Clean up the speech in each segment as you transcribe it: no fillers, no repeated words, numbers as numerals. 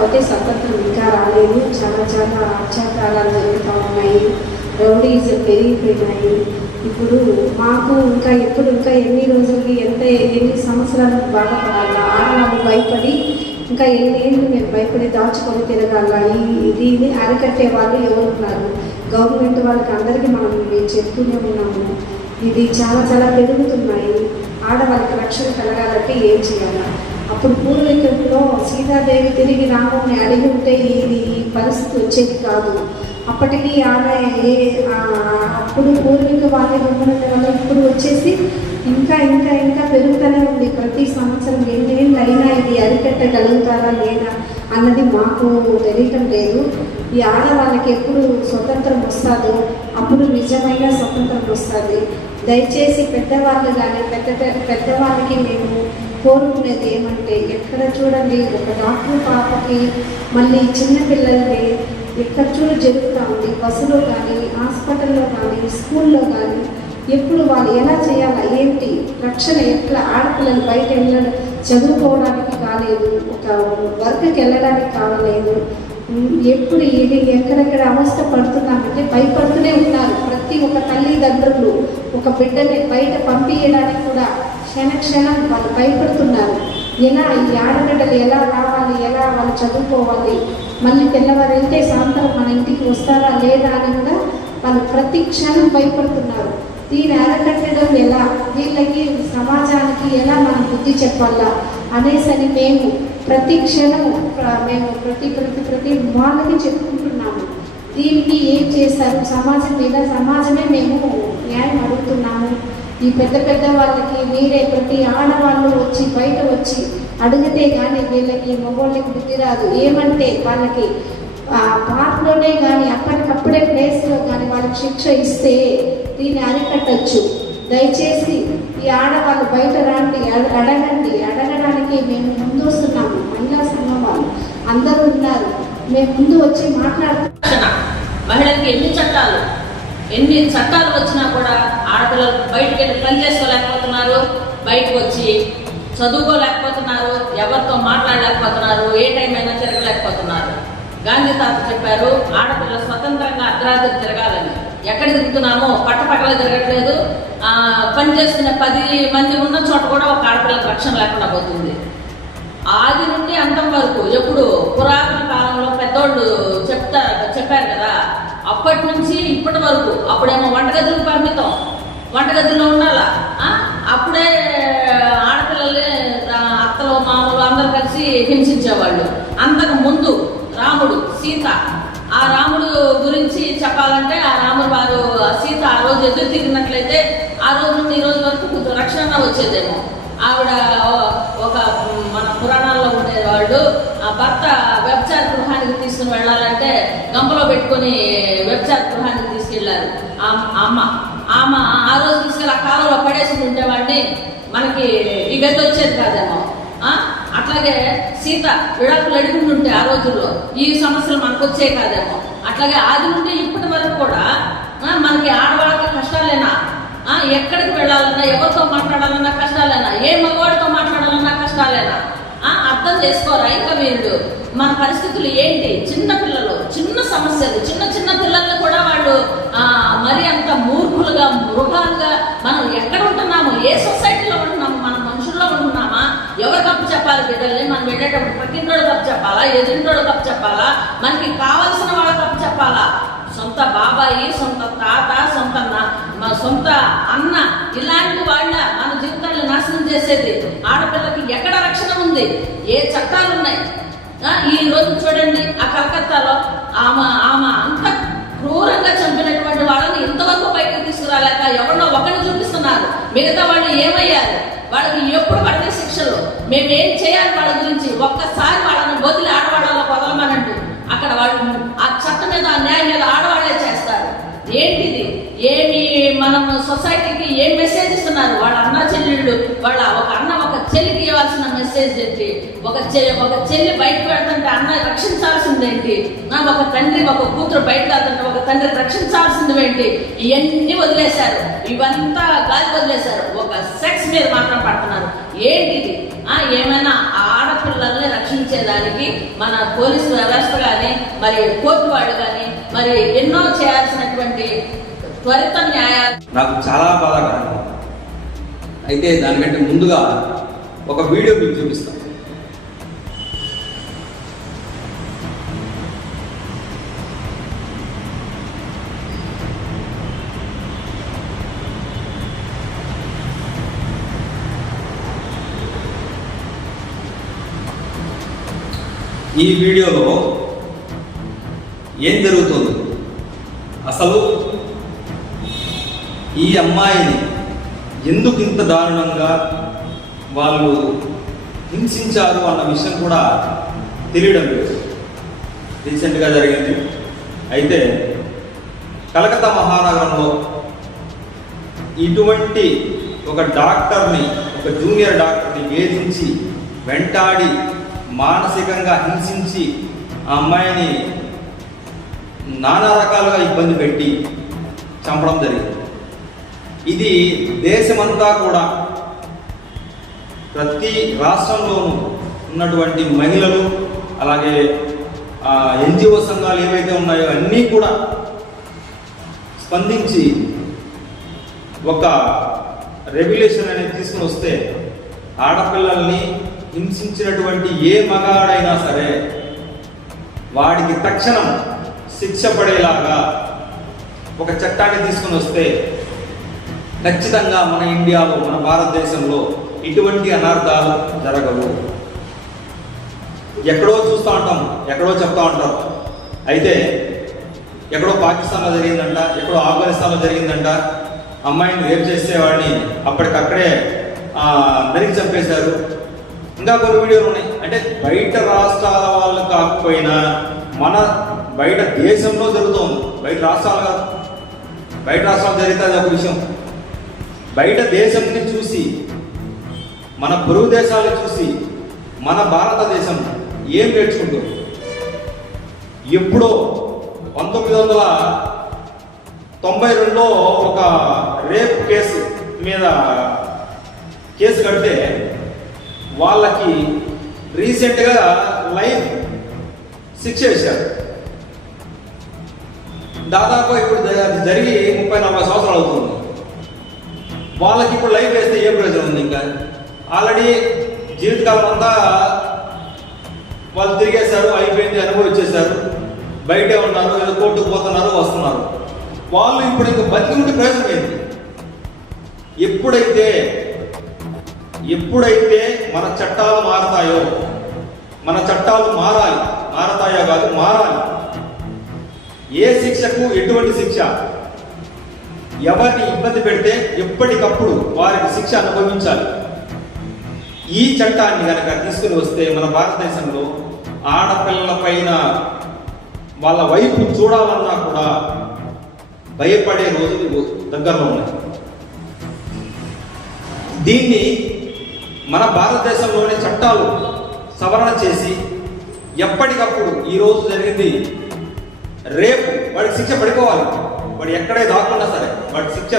కాకపోతే స్వతంత్రం ఇంకా రాలేదు. చాలా చాలా అత్యాచారాలు జరుగుతూ ఉన్నాయి, రౌడీజం పెరిగిపోయినాయి. ఇప్పుడు మాకు ఇంకా ఎన్ని రోజులకి ఎన్ని సంవత్సరాలు బాధపడాలా? ఆడవాళ్ళు భయపడి ఇంకా ఎన్నేళ్ళు మేము భయపడి దాచుకొని తిరగాల? దీన్ని అరికట్టే వాళ్ళు ఎవరున్నారు? గవర్నమెంట్ వాళ్ళకి అందరికీ మేము చెప్తూనే ఉన్నాము. ఇది చాలా చాలా పెరుగుతున్నాయి. ఆడవాళ్ళకి రక్షణ కలగాలంటే ఏం చేయాలి? అప్పుడు పూర్వీకుల్లో సీతాదేవి తిరిగి రాముని అడిగి ఉంటే ఈ పరిస్థితి వచ్చేది కాదు. అప్పటికి ఆమె అప్పుడు పూర్వీక వాళ్ళే ఉండడం వల్ల ఇప్పుడు వచ్చేసి ఇంకా ఇంకా ఇంకా పెరుగుతూనే ఉంది. ప్రతి సంవత్సరం ఎన్నేళ్ళు అయినా ఇది అరికట్టగలుగుతారా లేదా అన్నది మాకు తెలియటం లేదు. ఈ ఆడవాళ్ళకి ఎప్పుడు స్వతంత్రం వస్తుందో అప్పుడు నిజమైన స్వతంత్రం వస్తుంది. దయచేసి పెద్దవాళ్ళు కానీ పెద్దవాళ్ళకి మేము కోరుకునేది ఏమంటే, ఎక్కడ చూడండి ఒక డాక్టర్ పాపకి మళ్ళీ చిన్నపిల్లల్ని ఎక్కడ జరుగుతూ ఉంది. బస్సులో కానీ, హాస్పిటల్లో కానీ, స్కూల్లో కానీ ఎప్పుడు వాళ్ళు ఎలా చేయాలా, ఏంటి రక్షణ, ఎట్లా ఆడపిల్లలు బయట వెళ్ళడం చదువుకోవడానికి కాలేదు, ఒక వర్క్కి వెళ్ళడానికి కావలేదు. ఎప్పుడు ఇది ఎక్కడెక్కడ అవస్థ పడుతున్నామంటే భయపడుతూనే ఉన్నారు. ప్రతి ఒక్క తల్లిదండ్రులు ఒక బిడ్డని బయట పంపించడానికి కూడా క్షణక్షణం వాళ్ళు భయపడుతున్నారు. ఎలా ఈ ఆడబిడ్డలు ఎలా రావాలి, ఎలా వాళ్ళు చదువుకోవాలి, మళ్ళీ తెల్లవారు వెళ్తే సాయంత్రం మన ఇంటికి వస్తారా లేదా అని కూడా వాళ్ళు ప్రతి క్షణం భయపడుతున్నారు. దీన్ని అరకట్టడం ఎలా, వీళ్ళకి సమాజానికి ఎలా మనం బుద్ధి చెప్పాలా అనేసని మేము ప్రతి క్షణం మేము ప్రతి వాళ్ళకి చెప్పుకుంటున్నాము. దీనికి ఏం చేస్తారు సమాజం మీద, సమాజమే మేము న్యాయం అడుగుతున్నాము. ఈ పెద్ద వాళ్ళకి మీరే ప్రతి ఆడవాళ్ళు వచ్చి బయట వచ్చి అడిగితే కానీ వీళ్ళకి మగవాళ్ళకి బుద్ధి రాదు. ఏమంటే వాళ్ళకి పార్క్లోనే కానీ అప్పటికప్పుడే ప్లేస్లో కానీ వాళ్ళకి శిక్ష ఇస్తే దీన్ని అరికట్టచ్చు. దయచేసి ఈ ఆడవాళ్ళు బయట రాండి, అడగడానికి మేము ముందు వస్తున్నాము. మహిళా సంఘం వాళ్ళు అందరూ ఉన్నారు, మేము ముందు వచ్చి మాట్లాడుతున్నాం. మహిళలకి ఎన్ని చట్టాలు వచ్చినా కూడా ఆడపిల్లలు బయటకు వెళ్ళి పని చేసుకోలేకపోతున్నారు, బయటకు వచ్చి చదువుకోలేకపోతున్నారు, ఎవరితో మాట్లాడలేకపోతున్నారు, ఏ టైం అయినా తిరగలేకపోతున్నారు. గాంధీ తాత చెప్పారు ఆడపిల్లలు స్వతంత్రంగా అర్ధరాత్రి తిరగాలని. ఎక్కడ తిరుగుతున్నామో పట్టపక్కల తిరగట్లేదు. పని చేసుకునే 10 మంది ఉన్న చోట కూడా ఒక ఆడపిల్లలకు రక్షణ లేకుండా పోతుంది. ఆది నుండి అంతం వరకు ఎప్పుడు పురాతన కాలంలో పెద్దోళ్ళు చెప్పారు కదా, అప్పటి నుంచి ఇప్పటి వరకు. అప్పుడేమో వంటగదులకు పరిమితం, వంటగదిలో ఉండాలా. అప్పుడే ఆడపిల్లల్ని అత్తలు మామూలు అందరు కలిసి హింసించేవాళ్ళు. అంతకు ముందు రాముడు సీత, ఆ రాముడు గురించి చెప్పాలంటే ఆ రాముడు వారు సీత ఆ రోజు ఎదురు తిరిగినట్లయితే ఆ రోజు నుండి ఈ రోజు వరకు కొంచెం రక్షణ వచ్చేదేమో. ఆవిడ ఒక మన పురాణాల్లో ఉండేవాళ్ళు, ఆ భర్త వ్యభిచార గృహానికి తీసుకుని వెళ్ళాలంటే గంపలో పెట్టుకొని వ్యభిచార గృహానికి తీసుకెళ్లారు. ఆమె ఆ రోజు తీసుకెళ్ళి ఆ కాలంలో పడేసి ఉండేవాడిని మనకి ఈ గతి వచ్చేది కాదేమో. అట్లాగే సీత విడాకులు అడుగుతుంటే ఆ రోజుల్లో ఈ సమస్యలు మనకు వచ్చే కాదేమో. అట్లాగే ఆది నుండి ఇప్పటి వరకు కూడా మనకి ఆడవాళ్ళకి కష్టాలేనా, ఎక్కడికి వెళ్ళాలన్నా, ఎవరితో మాట్లాడాలన్నా కష్టాలేనా, ఏ మగవాడితో మాట్లాడాలన్నా కష్టాలేనా? అర్థం చేసుకోరా ఇంకా వీళ్ళు? మన పరిస్థితులు ఏంటి? చిన్న పిల్లలు, చిన్న సమస్యలు, చిన్న పిల్లల్ని కూడా వాళ్ళు మరి అంత మూర్ఖులుగా, మృగాలుగా మనం ఎక్కడ ఉంటున్నాము, ఏ సొసైటీలో ఉంటున్నాము, మన మనుషుల్లో ఉంటున్నామా? ఎవరు కప్పు చెప్పాలి బిడ్డల్ని? మనం వెళ్ళేటప్పుడు పక్కింటోడు కప్పు చెప్పాలా, ఎదురింటోడు కప్పు చెప్పాలా, మనకి కావాల్సిన వాళ్ళ కప్పు చెప్పాలా? సొంత బాబాయి, సొంత తాత, సొంత అన్న, ఇలాంటి వాళ్ళ మన జీవితాన్ని నాశనం చేసేది. ఆడపిల్లకి ఎక్కడ రక్షణ ఉంది? ఏ చట్టాలు ఉన్నాయి? ఈ రోజు చూడండి, ఆ కలకత్తాలో ఆమె అంత క్రూరంగా చంపినటువంటి వాళ్ళని ఇంతవరకు బయటకు తీసుకురాలేక ఎవరినో ఒకరిని చూపిస్తున్నారు. మిగతా వాళ్ళు ఏమయ్యారు? వాళ్ళకి ఎప్పుడు పడితే శిక్షలు. మేమేం చేయాలి వాళ్ళ గురించి? ఒక్కసారి వాళ్ళని వదిలి ఆడవాళ్ళలో వదలమనంటూ అక్కడ వాళ్ళు ఆ చట్టం మీద, ఆ న్యాయం మీద ఆడవాళ్లే చేస్తారు. ఏంటిది? ఏమి మనం సొసైటీకి ఏం మెసేజ్ ఇస్తున్నారు? వాళ్ళ అన్న చెల్లెళ్ళు, వాళ్ళ ఒక అన్న ఒక చెల్లికి ఇవ్వాల్సిన మెసేజ్ ఏంటి? ఒక చెల్లి బయటకు వెళ్తుంటే అన్న రక్షించాల్సిందేంటి? ఒక తండ్రి ఒక కూతురు బయటకు వెళ్తుంటే ఒక తండ్రి రక్షించాల్సింది ఏంటి? ఇవన్నీ వదిలేశారు, ఇవంతా గాలి వదిలేశారు. ఒక సెక్స్ మీద మాత్రం పడుతున్నారు. ఏంటిది? ఏమైనా ఆడపిల్లల్ని రక్షించేదానికి మన పోలీసు వ్యవస్థ కానీ మరి కోర్టు వాళ్ళు కానీ మరి ఎన్నో చేయాల్సినటువంటి త్వరిత న్యాయాలు. నాకు చాలా బాధాకరంగా. అయితే దానికంటే ముందుగా ఒక వీడియో మీకు చూపిస్తాను. ఈ వీడియోలో ఏం జరుగుతుంది, అసలు ఈ అమ్మాయిని ఎందుకు ఇంత దారుణంగా వాళ్ళు హింసించారు అన్న విషయం కూడా తెలియడం లేదు. రీసెంట్గా జరిగింది. అయితే కలకత్తా మహానగరంలో ఇటువంటి ఒక డాక్టర్ని, ఒక జూనియర్ డాక్టర్ని వేధించి వెంటాడి మానసికంగా హింసించి ఆ అమ్మాయిని నానా రకాలుగా ఇబ్బంది పెట్టి చంపడం జరిగింది. ఇది దేశమంతా కూడా ప్రతి రాష్ట్రంలోనూ ఉన్నటువంటి మహిళలు, అలాగే ఎన్జిఓ సంఘాలు ఏవైతే ఉన్నాయో అన్నీ కూడా స్పందించి ఒక రెగ్యులేషన్ అనేది తీసుకుని వస్తే ఆడపిల్లల్ని హింసించినటువంటి ఏ మగాడైనా సరే వాడికి తక్షణం శిక్ష పడేలాగా ఒక చట్టాన్ని తీసుకుని వస్తే ఖచ్చితంగా మన ఇండియాలో, మన భారతదేశంలో ఇటువంటి అనర్థాలు జరగవు. ఎక్కడో చూస్తూ ఉంటాం, ఎక్కడో చెప్తా ఉంటారు. అయితే ఎక్కడో పాకిస్తాన్లో జరిగిందంట, ఎక్కడో ఆఫ్ఘనిస్తాన్లో జరిగిందంట. అమ్మాయిని రేప్ చేసేవాడిని అప్పటికక్కడే నరికి చంపేశారు. ఇంకా కొన్ని వీడియోలు ఉన్నాయి. అంటే బయట రాష్ట్రాల వాళ్ళు కాకపోయినా మన బయట దేశంలో జరుగుతుంది. బయట రాష్ట్రాలు కాదు, బయట రాష్ట్రాలు జరిగితే అది ఒక విషయం. బయట దేశంని చూసి, మన పొరుగు దేశాలను చూసి మన భారతదేశం ఏం నేర్చుకుంటుంది? ఎప్పుడో 1992లో ఒక రేప్ కేసు మీద కేసు కడితే వాళ్ళకి రీసెంట్గా లైఫ్ శిక్ష వేశారు. దాదాపు ఇప్పుడు జరిగి 30-40 సంవత్సరాలు అవుతుంది. వాళ్ళకి ఇప్పుడు లైఫ్ వేస్తే ఏ ప్రయోజనం ఉంది? ఇంకా ఆల్రెడీ జీవితకాలం అంతా వాళ్ళు తిరిగేశారు, అయిపోయింది, అనుభవించేశారు, బయటే ఉన్నారు, ఏదో కోర్టుకు పోతున్నారు, వస్తున్నారు. వాళ్ళు ఇప్పుడు ఇంకా బతికి ఉంటే ప్రయోజనం ఏంటి? ఎప్పుడైతే మన చట్టాలు మారతాయో, మన చట్టాలు మారతాయో కాదు, మారాలి. ఏ శిక్షకు ఎటువంటి శిక్ష, ఎవరిని ఇబ్బంది పెడితే ఎప్పటికప్పుడు వారికి శిక్ష అనుభవించాలి. ఈ చట్టాన్ని కనుక తీసుకుని వస్తే మన భారతదేశంలో ఆడపిల్లల పైన వాళ్ళ వైపు చూడాలన్నా కూడా భయపడే రోజులు దగ్గరలో ఉన్నాయి. దీన్ని మన భారతదేశంలోని చట్టాలు సవరణ చేసి ఎప్పటికప్పుడు, ఈరోజు జరిగింది రేపు వాడికి శిక్ష పడిపోవాలి. వాడు ఎక్కడే దాక్కున్నా సరే వాడి శిక్ష,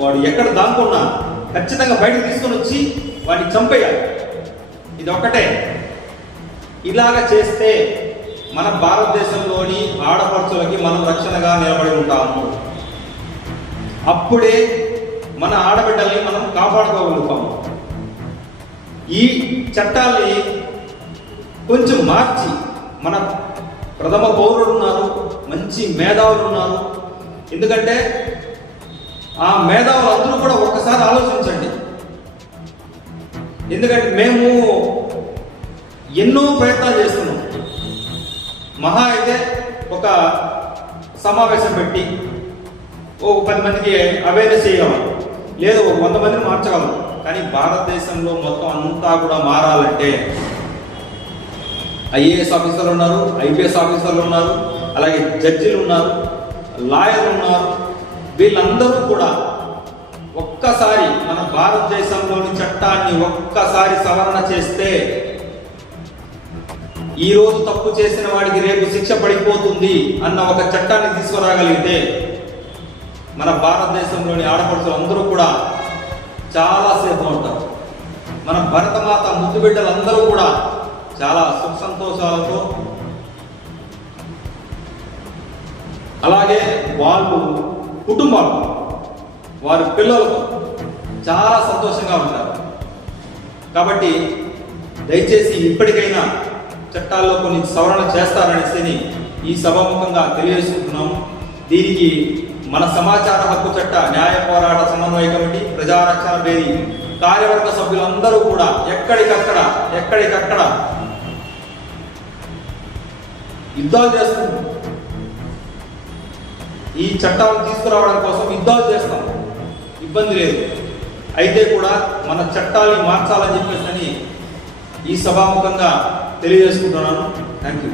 వాడు ఎక్కడ దాక్కున్నా ఖచ్చితంగా బయటకు తీసుకొని వచ్చి వాడిని చంపేయాలి. ఇది ఒకటే. ఇలాగ చేస్తే మన భారతదేశంలోని ఆడపడుచులకి మనం రక్షణగా నిలబడి ఉంటాము. అప్పుడే మన ఆడబిడ్డల్ని మనం కాపాడుకోగలుగుతాము. ఈ చట్టాల్ని కొంచెం మార్చి, మన ప్రథమ పౌరులు ఉన్నారు, మంచి మేధావులు ఉన్నారు. ఎందుకంటే ఆ మేధావులందరూ కూడా ఒక్కసారి ఆలోచించండి. ఎందుకంటే మేము ఎన్నో ప్రయత్నాలు చేస్తున్నాం. మహా అయితే ఒక సమావేశం పెట్టి ఓ 10 మందికి అవేర్నెస్ చేయగలం, లేదు 100 మందిని మార్చగలం. కానీ భారతదేశంలో మొత్తం అంతా కూడా మారాలంటే ఐఏఎస్ ఆఫీసర్లు ఉన్నారు, ఐపీఎస్ ఆఫీసర్లు ఉన్నారు, అలాగే జడ్జిలు ఉన్నారు, లాయర్లు ఉన్నారు. వీళ్ళందరూ కూడా ఒక్కసారి మన భారతదేశంలోని చట్టాన్ని ఒక్కసారి సవరణ చేస్తే, ఈరోజు తప్పు చేసిన వాడికి రేపు శిక్ష పడిపోతుంది అన్న ఒక చట్టాన్ని తీసుకురాగలిగితే మన భారతదేశంలోని ఆడపడుచులు అందరూ కూడా చాలా సేఫ్ ఉంటారు. మన భరతమాత ముద్దు బిడ్డలందరూ కూడా చాలా సుఖ సంతోషాలతో, అలాగే వాళ్ళు కుటుంబాలు వారి పిల్లలతో చాలా సంతోషంగా ఉంటారు. కాబట్టి దయచేసి ఇప్పటికైనా చట్టాల్లో కొన్ని సవరణ చేస్తారనేసి ఈ సభాముఖంగా తెలియజేసుకుంటున్నాము. దీనికి మన సమాచార హక్కు చట్ట న్యాయ పోరాట సమన్వయ కమిటీ, ప్రజారక్షణ వేది కార్యవర్గ సభ్యులందరూ కూడా ఎక్కడికక్కడ యుద్ధాలు చేస్తున్నారు. ఈ చట్టాలను తీసుకురావడం కోసం యుద్ధాలు చేస్తాం, ఇబ్బంది లేదు. అయితే కూడా మన చట్టాన్ని మార్చాలని చెప్పేసి ఈ సభాముఖంగా తెలియజేసుకుంటున్నాను. Thank you.